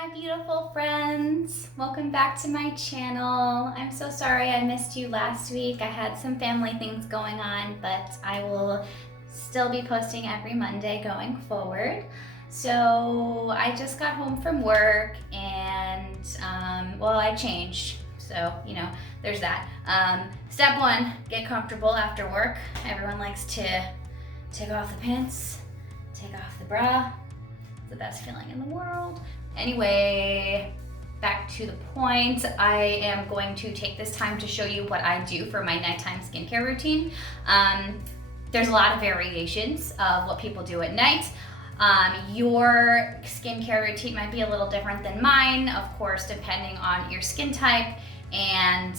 Hi beautiful friends, welcome back to my channel. I'm so sorry I missed you last week. I had some family things going on, but I will still be posting every Monday going forward. So I just got home from work and well, I changed, so there's that. Step one, get comfortable after work. Everyone likes to take off the pants, take off the bra. It's the best feeling in the world. Anyway, back to the point. I am going to take this time to show you what I do for my nighttime skincare routine. There's a lot of variations of what people do at night. Your skincare routine might be a little different than mine, of course, depending on your skin type and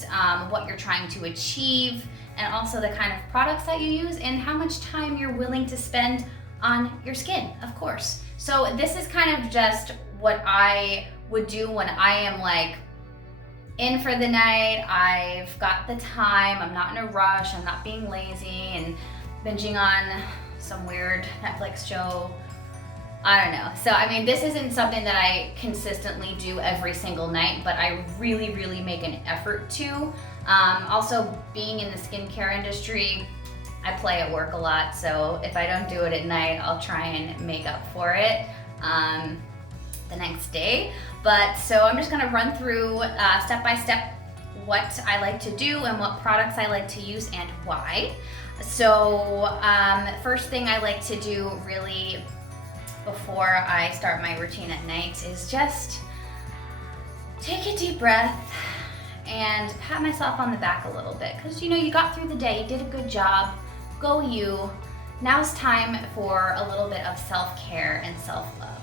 what you're trying to achieve, and also the kind of products that you use and how much time you're willing to spend on your skin, of course. So this is kind of just what I would do when I am like in for the night. I've got the time, I'm not in a rush, I'm not being lazy and binging on some weird Netflix show. I don't know. So I mean, this isn't something that I consistently do every single night, but I really make an effort to. Also, being in the skincare industry, I play at work a lot, so if I don't do it at night, I'll try and make up for it the next day. But so I'm just gonna run through step by step what I like to do and what products I like to use and why. So first thing I like to do really before I start my routine at night is just take a deep breath and pat myself on the back a little bit, because you got through the day, you did a good job, go you. Now it's time for a little bit of self-care and self-love.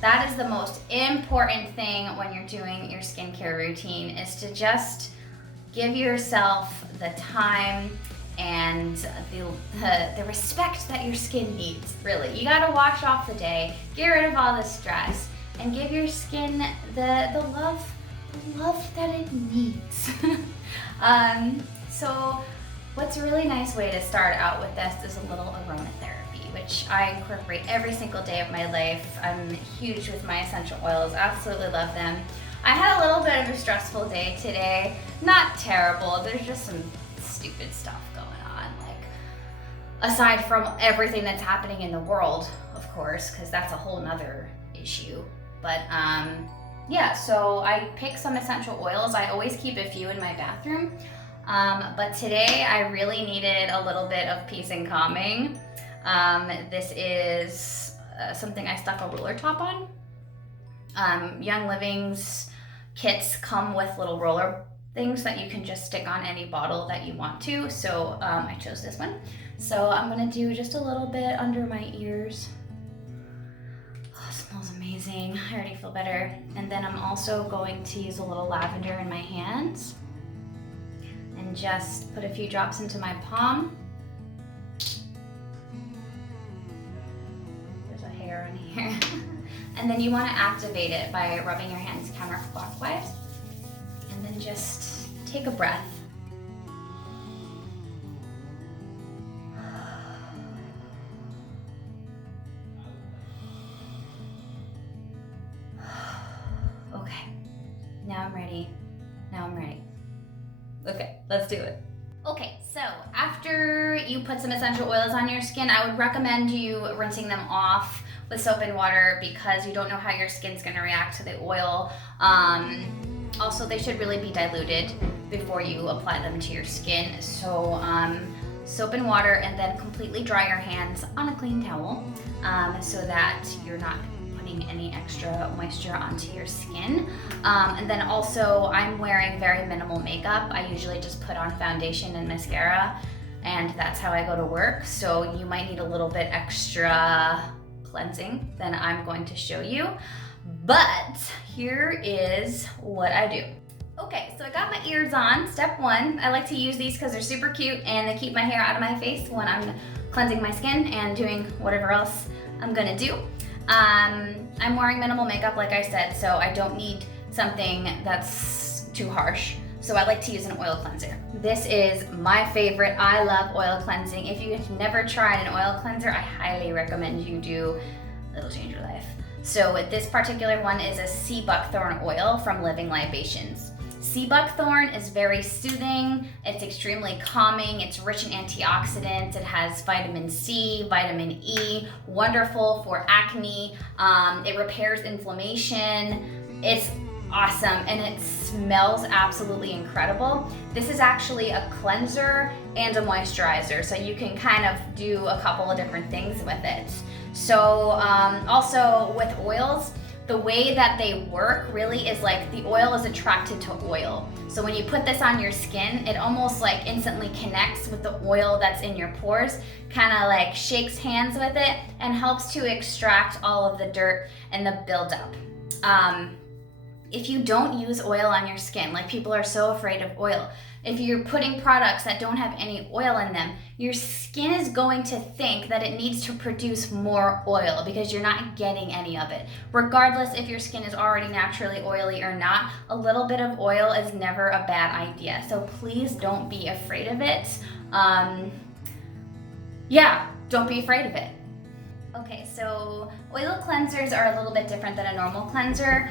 That is the most important thing when you're doing your skincare routine, is to just give yourself the time and the respect that your skin needs, really. You gotta wash off the day, get rid of all the stress, and give your skin the love that it needs. So what's a really nice way to start out with this is a little aromatherapy, which I incorporate every single day of my life. I'm huge with my essential oils, absolutely love them. I had a little bit of a stressful day today. Not terrible, there's just some stupid stuff going on, like aside from everything that's happening in the world, of course, because that's a whole nother issue. But yeah, so I pick some essential oils. I always keep a few in my bathroom. But today I really needed a little bit of peace and calming. This is something I stuck a roller top on. Young Living's kits come with little roller things that you can just stick on any bottle that you want to. So I chose this one. So I'm gonna do just a little bit under my ears. Oh, it smells amazing. I already feel better. And then I'm also going to use a little lavender in my hands and just put a few drops into my palm. There's a hair in here. And then you want to activate it by rubbing your hands counterclockwise. And then just take a breath. Okay, now I'm ready. Okay, let's do it. Okay, so after you put some essential oils on your skin, I would recommend you rinsing them off with soap and water, because you don't know how your skin's gonna react to the oil. Also, they should really be diluted before you apply them to your skin. So soap and water, and then completely dry your hands on a clean towel so that you're not putting any extra moisture onto your skin. And then also, I'm wearing very minimal makeup. I usually just put on foundation and mascara, and that's how I go to work. So you might need a little bit extra cleansing than I'm going to show you. But here is what I do. Okay, so I got my ears on. Step one, I like to use these because they're super cute and they keep my hair out of my face when I'm cleansing my skin and doing whatever else I'm gonna do. I'm wearing minimal makeup, like I said, so I don't need something that's too harsh. So I like to use an oil cleanser. This is my favorite. I love oil cleansing. If you have never tried an oil cleanser, I highly recommend you do. It'll change your life. So this particular one is a sea buckthorn oil from Living Libations. Sea buckthorn is very soothing, it's extremely calming, it's rich in antioxidants, it has vitamin C, vitamin E, wonderful for acne, it repairs inflammation, it's awesome, and it smells absolutely incredible. This is actually a cleanser and a moisturizer, so you can kind of do a couple of different things with it. So also with oils, the way that they work really is like the oil is attracted to oil. So when you put this on your skin, it almost like instantly connects with the oil that's in your pores, kind of like shakes hands with it and helps to extract all of the dirt and the buildup. If you don't use oil on your skin, like people are so afraid of oil, if you're putting products that don't have any oil in them, your skin is going to think that it needs to produce more oil because you're not getting any of it. Regardless if your skin is already naturally oily or not, a little bit of oil is never a bad idea. So please don't be afraid of it. Don't be afraid of it. Okay, so oil cleansers are a little bit different than a normal cleanser.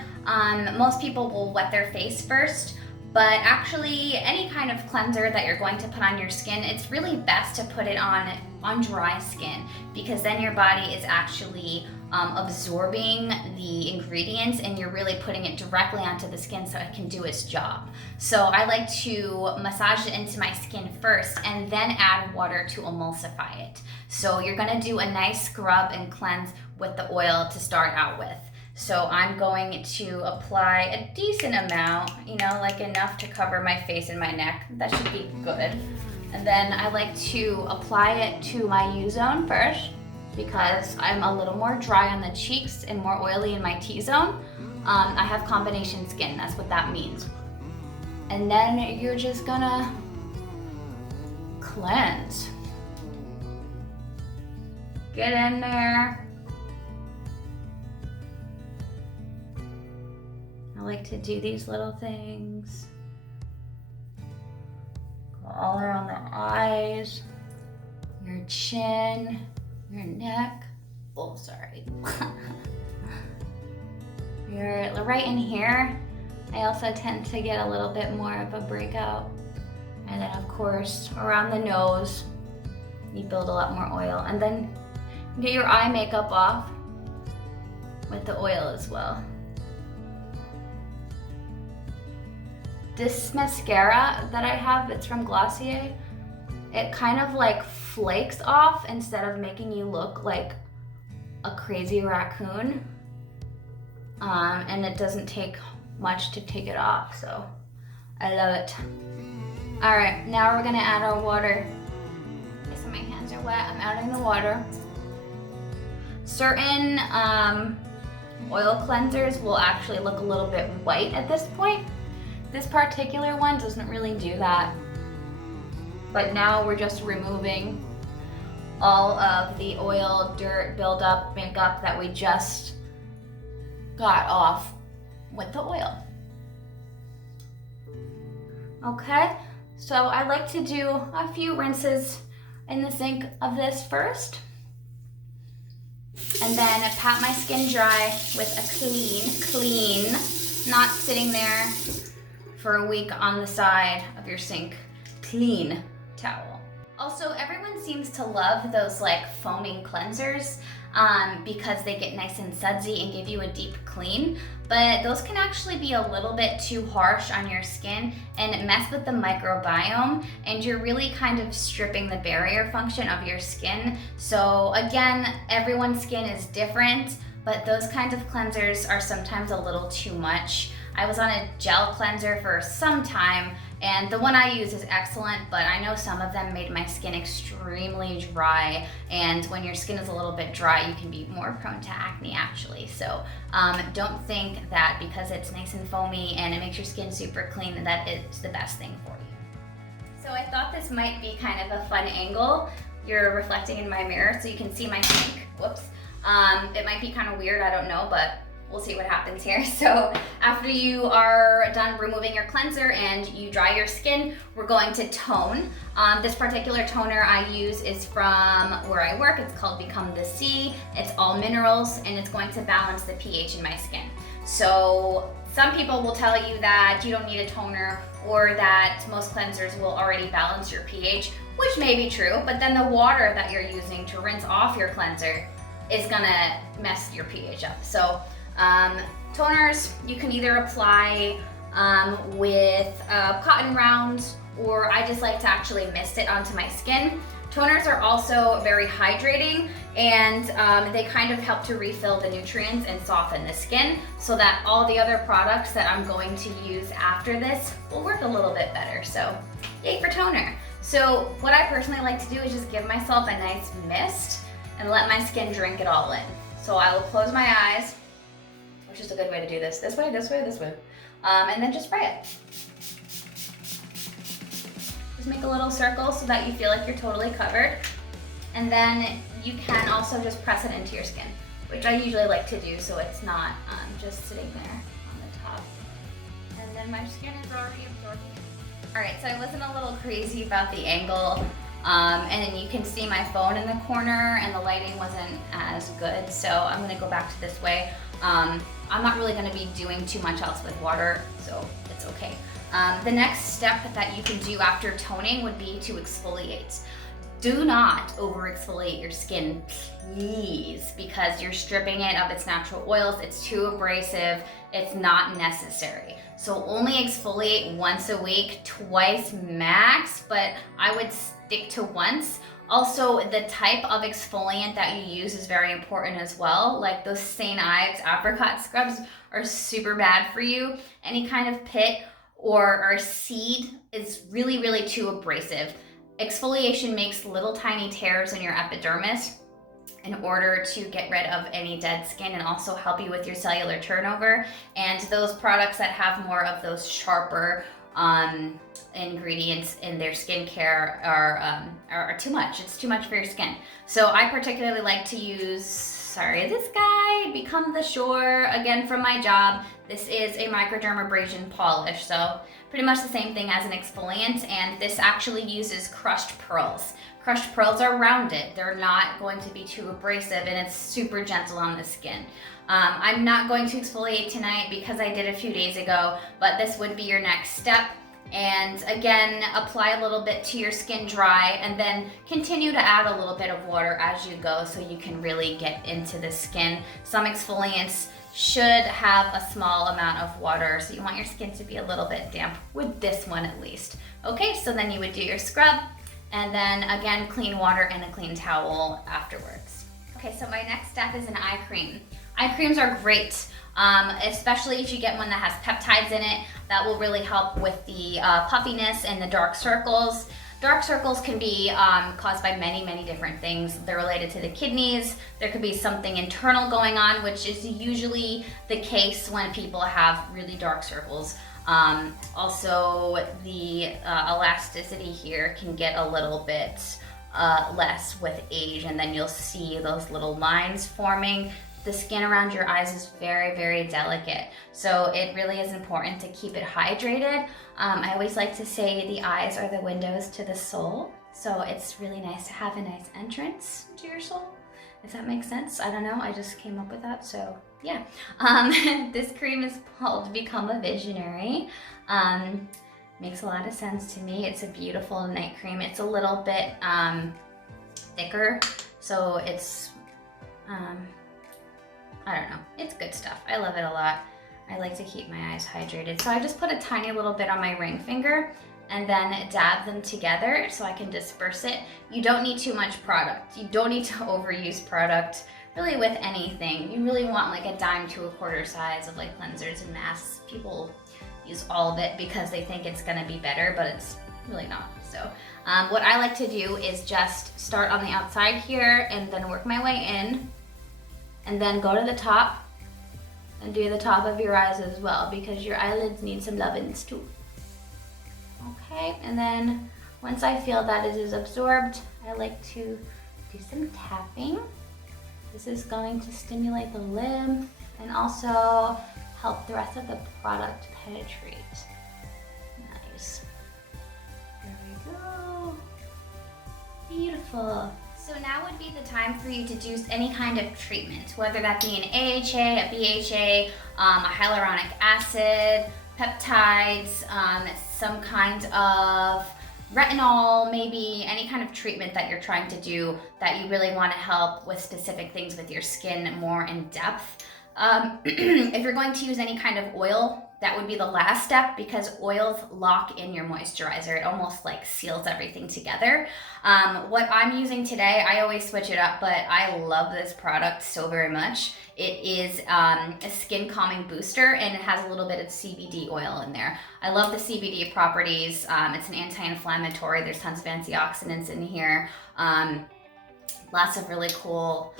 Most people will wet their face first, but actually any kind of cleanser that you're going to put on your skin, it's really best to put it on dry skin, because then your body is actually absorbing the ingredients and you're really putting it directly onto the skin so it can do its job. So I like to massage it into my skin first and then add water to emulsify it. So you're gonna do a nice scrub and cleanse with the oil to start out with. So I'm going to apply a decent amount, like enough to cover my face and my neck. That should be good. And then I like to apply it to my U-zone first, because I'm a little more dry on the cheeks and more oily in my T-zone. I have combination skin, that's what that means. And then you're just gonna cleanse. Get in there. I like to do these little things. Go all around the eyes, your chin, your neck. Oh, sorry. You're right in here. I also tend to get a little bit more of a breakout. And then of course, around the nose, you build a lot more oil. And then get your eye makeup off with the oil as well. This mascara that I have, it's from Glossier. It kind of like flakes off instead of making you look like a crazy raccoon. And it doesn't take much to take it off, so I love it. All right, now we're gonna add our water. Okay, so my hands are wet, I'm adding the water. Certain oil cleansers will actually look a little bit white at this point. This particular one doesn't really do that. But now we're just removing all of the oil, dirt, buildup, makeup that we just got off with the oil. Okay, so I like to do a few rinses in the sink of this first. And then pat my skin dry with a clean, not sitting there for a week on the side of your sink, clean towel. Also, everyone seems to love those like foaming cleansers because they get nice and sudsy and give you a deep clean, but those can actually be a little bit too harsh on your skin and mess with the microbiome, and you're really kind of stripping the barrier function of your skin. So again, everyone's skin is different, but those kinds of cleansers are sometimes a little too much. I was on a gel cleanser for some time, and the one I use is excellent, but I know some of them made my skin extremely dry, and when your skin is a little bit dry, you can be more prone to acne actually. So don't think that because it's nice and foamy and it makes your skin super clean that it's the best thing for you. So I thought this might be kind of a fun angle. You're reflecting in my mirror so you can see my sink. Whoops. It might be kind of weird, I don't know, but we'll see what happens here. So after you are done removing your cleanser and you dry your skin, we're going to tone. This particular toner I use is from where I work. It's called Become the Sea. It's all minerals and it's going to balance the pH in my skin. So some people will tell you that you don't need a toner or that most cleansers will already balance your pH, which may be true, but then the water that you're using to rinse off your cleanser is gonna mess your pH up. So toners, you can either apply with cotton rounds, or I just like to actually mist it onto my skin. Toners are also very hydrating, and they kind of help to refill the nutrients and soften the skin so that all the other products that I'm going to use after this will work a little bit better. So yay for toner. So what I personally like to do is just give myself a nice mist and let my skin drink it all in. So I will close my eyes, which is a good way to do this. This way, this way, this way. And then just spray it. Just make a little circle so that you feel like you're totally covered. And then you can also just press it into your skin, which I usually like to do so it's not just sitting there on the top. And then my skin is already absorbing. All right, so I wasn't a little crazy about the angle. And then you can see my phone in the corner and the lighting wasn't as good. So I'm gonna go back to this way. I'm not really gonna be doing too much else with water, so it's okay. The next step that you can do after toning would be to exfoliate. Do not over exfoliate your skin, please, because you're stripping it of its natural oils. It's too abrasive. It's not necessary. So only exfoliate once a week, twice max, but I would stick to once. Also, the type of exfoliant that you use is very important as well. Like those St. Ives apricot scrubs are super bad for you. Any kind of pit or seed is really, really too abrasive. Exfoliation makes little tiny tears in your epidermis in order to get rid of any dead skin and also help you with your cellular turnover. And those products that have more of those sharper ingredients in their skincare are too much. It's too much for your skin. So I particularly like to use, this guy, Become the Shore, again from my job. This is a microdermabrasion polish, so pretty much the same thing as an exfoliant, and this actually uses crushed pearls. Crushed pearls are rounded. They're not going to be too abrasive, and it's super gentle on the skin. I'm not going to exfoliate tonight because I did a few days ago, but this would be your next step. And again, apply a little bit to your skin dry and then continue to add a little bit of water as you go so you can really get into the skin. Some exfoliants should have a small amount of water, so you want your skin to be a little bit damp, with this one at least. Okay, so then you would do your scrub and then again, clean water and a clean towel afterwards. Okay, so my next step is an eye cream. Eye creams are great. Especially if you get one that has peptides in it, that will really help with the puffiness and the dark circles. Dark circles can be caused by many, many different things. They're related to the kidneys. There could be something internal going on, which is usually the case when people have really dark circles. Also, the elasticity here can get a little bit less with age, and then you'll see those little lines forming. The skin around your eyes is very, very delicate. So it really is important to keep it hydrated. I always like to say the eyes are the windows to the soul. So it's really nice to have a nice entrance to your soul. If that makes sense. I don't know, I just came up with that, so yeah. This cream is called Become a Visionary. Makes a lot of sense to me. It's a beautiful night cream. It's a little bit thicker, so it's, I don't know, it's good stuff. I love it a lot. I like to keep my eyes hydrated. So I just put a tiny little bit on my ring finger and then dab them together so I can disperse it. You don't need too much product. You don't need to overuse product really with anything. You really want like a dime to a quarter size of like cleansers and masks. People use all of it because they think it's gonna be better, but it's really not. So what I like to do is just start on the outside here and then work my way in, and then go to the top and do the top of your eyes as well because your eyelids need some lovin's too. Okay, and then once I feel that it is absorbed, I like to do some tapping. This is going to stimulate the lymph and also help the rest of the product penetrate. Nice. There we go. Beautiful. So now would be the time for you to do any kind of treatment, whether that be an AHA, a BHA, a hyaluronic acid, peptides, some kind of retinol, maybe any kind of treatment that you're trying to do that you really want to help with specific things with your skin more in depth. If you're going to use any kind of oil, that would be the last step, because oils lock in your moisturizer. It almost like seals everything together. What I'm using today, I always switch it up, but I love this product so very much. It is a skin calming booster, and it has a little bit of CBD oil in there. I love the CBD properties. It's an anti-inflammatory. There's tons of antioxidants in here. Lots of really cool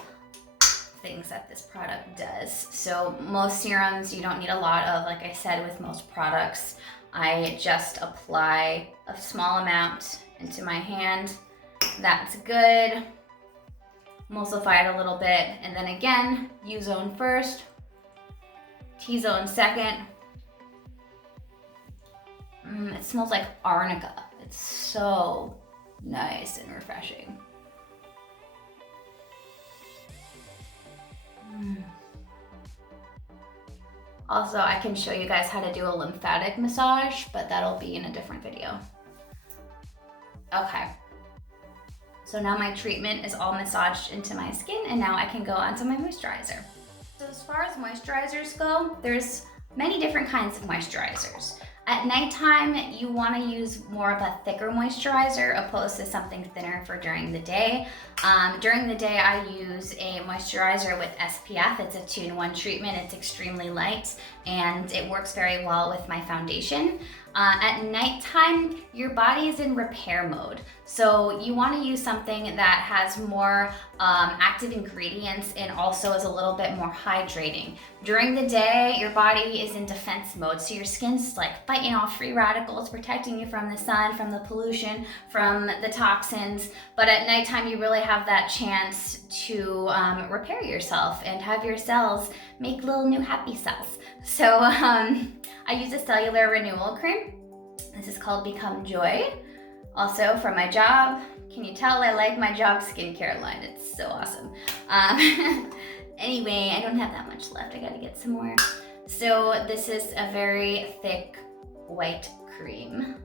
things that this product does. So most serums you don't need a lot of. Like I said, with most products, I just apply a small amount into my hand. That's good. Emulsify it a little bit, and then again, U-zone first, T-zone second. It smells like arnica. It's so nice and refreshing. Also, I can show you guys how to do a lymphatic massage, but that'll be in a different video. Okay. So now my treatment is all massaged into my skin, and now I can go on to my moisturizer. So as far as moisturizers go, there's many different kinds of moisturizers. At nighttime, you want to use more of a thicker moisturizer opposed to something thinner for during the day. During the day, I use a moisturizer with SPF. It's a 2-in-1 treatment. It's extremely light, and it works very well with my foundation. At nighttime, your body is in repair mode. So you want to use something that has more active ingredients and also is a little bit more hydrating. During the day, your body is in defense mode. So your skin's like fighting off free radicals, protecting you from the sun, from the pollution, from the toxins. But at nighttime, you really have that chance to repair yourself and have your cells make little new happy cells. So I use a cellular renewal cream. This is called Become Joy. Also for my job, can you tell I like my job skincare line? It's so awesome. Anyway, I don't have that much left. I gotta get some more. So this is a very thick white cream.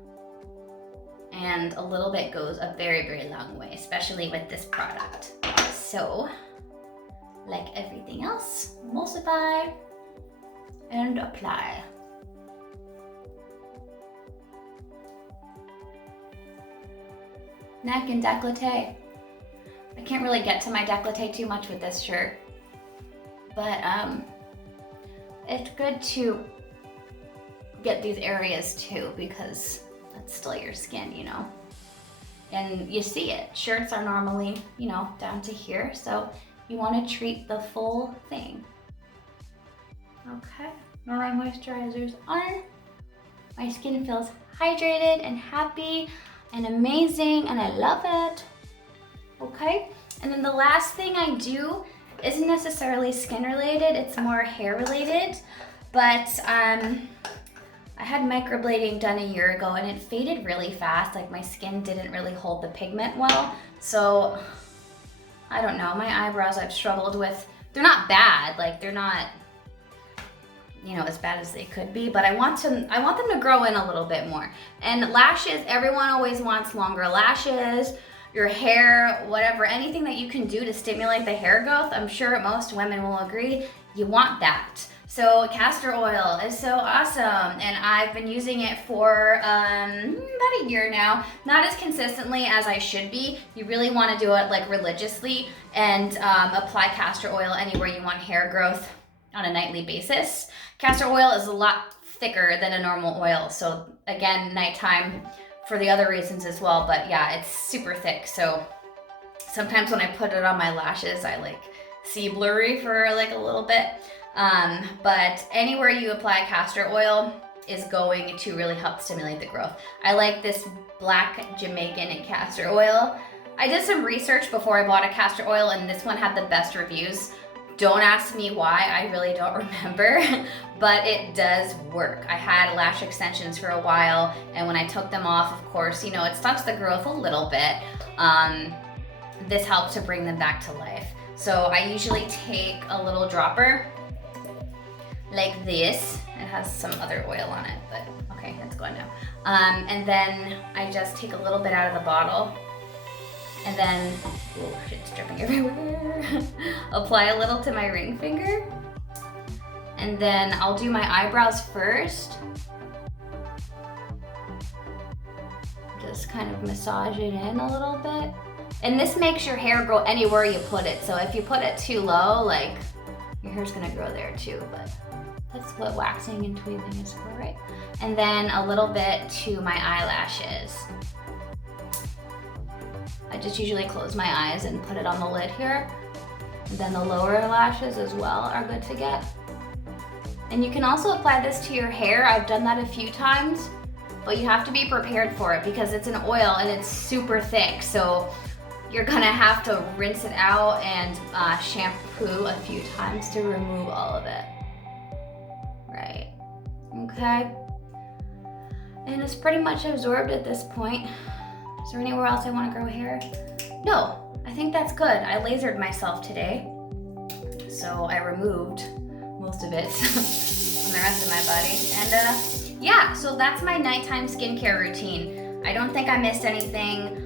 And a little bit goes a very, very long way, especially with this product. So, like everything else, emulsify and apply. Neck and décolleté. I can't really get to my décolleté too much with this shirt, but it's good to get these areas too, because that's still your skin, you know, and you see it. Shirts are normally, you know, down to here, so you want to treat the full thing. Okay, now my moisturizer's on. My skin feels hydrated and happy and amazing, and I love it. Okay, and then the last thing I do isn't necessarily skin related, it's more hair related, but I had microblading done a year ago and it faded really fast. Like my skin didn't really hold the pigment well, so I don't know, my eyebrows I've struggled with. They're not bad, like they're not, you know, as bad as they could be, but I want them to grow in a little bit more. And lashes, everyone always wants longer lashes, your hair, whatever, anything that you can do to stimulate the hair growth. I'm sure most women will agree, you want that. So castor oil is so awesome, and I've been using it for about a year now. Not as consistently as I should be. You really want to do it like religiously and apply castor oil anywhere you want hair growth on a nightly basis. Castor oil is a lot thicker than a normal oil, so again, nighttime for the other reasons as well, but yeah, it's super thick, so sometimes when I put it on my lashes, I like see blurry for like a little bit. But anywhere you apply castor oil is going to really help stimulate the growth. I like this black Jamaican castor oil. I did some research before I bought a castor oil, and this one had the best reviews Don't ask me why, I really don't remember, but it does work. I had lash extensions for a while, and when I took them off, of course, you know, it stops the growth a little bit. This helps to bring them back to life. So I usually take a little dropper like this. It has some other oil on it, but okay, it's gone now. And then I just take a little bit out of the bottle, and then, oh, shit's dripping everywhere. Apply a little to my ring finger. And then I'll do my eyebrows first. Just kind of massage it in a little bit. And this makes your hair grow anywhere you put it. So if you put it too low, like, your hair's gonna grow there too, but that's what waxing and tweezing is for, right? And then a little bit to my eyelashes. I just usually close my eyes and put it on the lid here. And then the lower lashes as well are good to get. And you can also apply this to your hair. I've done that a few times, but you have to be prepared for it because it's an oil and it's super thick. So you're gonna have to rinse it out and shampoo a few times to remove all of it. Right, okay. And it's pretty much absorbed at this point. Is there anywhere else I want to grow hair? No, I think that's good. I lasered myself today, so I removed most of it on the rest of my body. And yeah, so that's my nighttime skincare routine. I don't think I missed anything.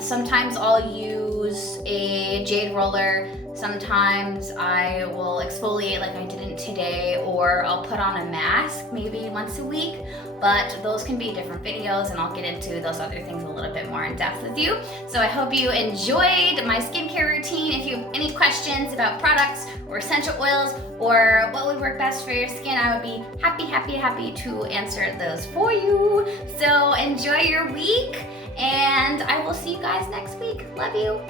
Sometimes I'll use a jade roller. Sometimes I will exfoliate like I didn't today, or I'll put on a mask maybe once a week, but those can be different videos and I'll get into those other things a little bit more in depth with you. So I hope you enjoyed my skincare routine. If you have any questions about products or essential oils or what would work best for your skin, I would be happy to answer those for you. So enjoy your week, and I will see you guys next week. Love you.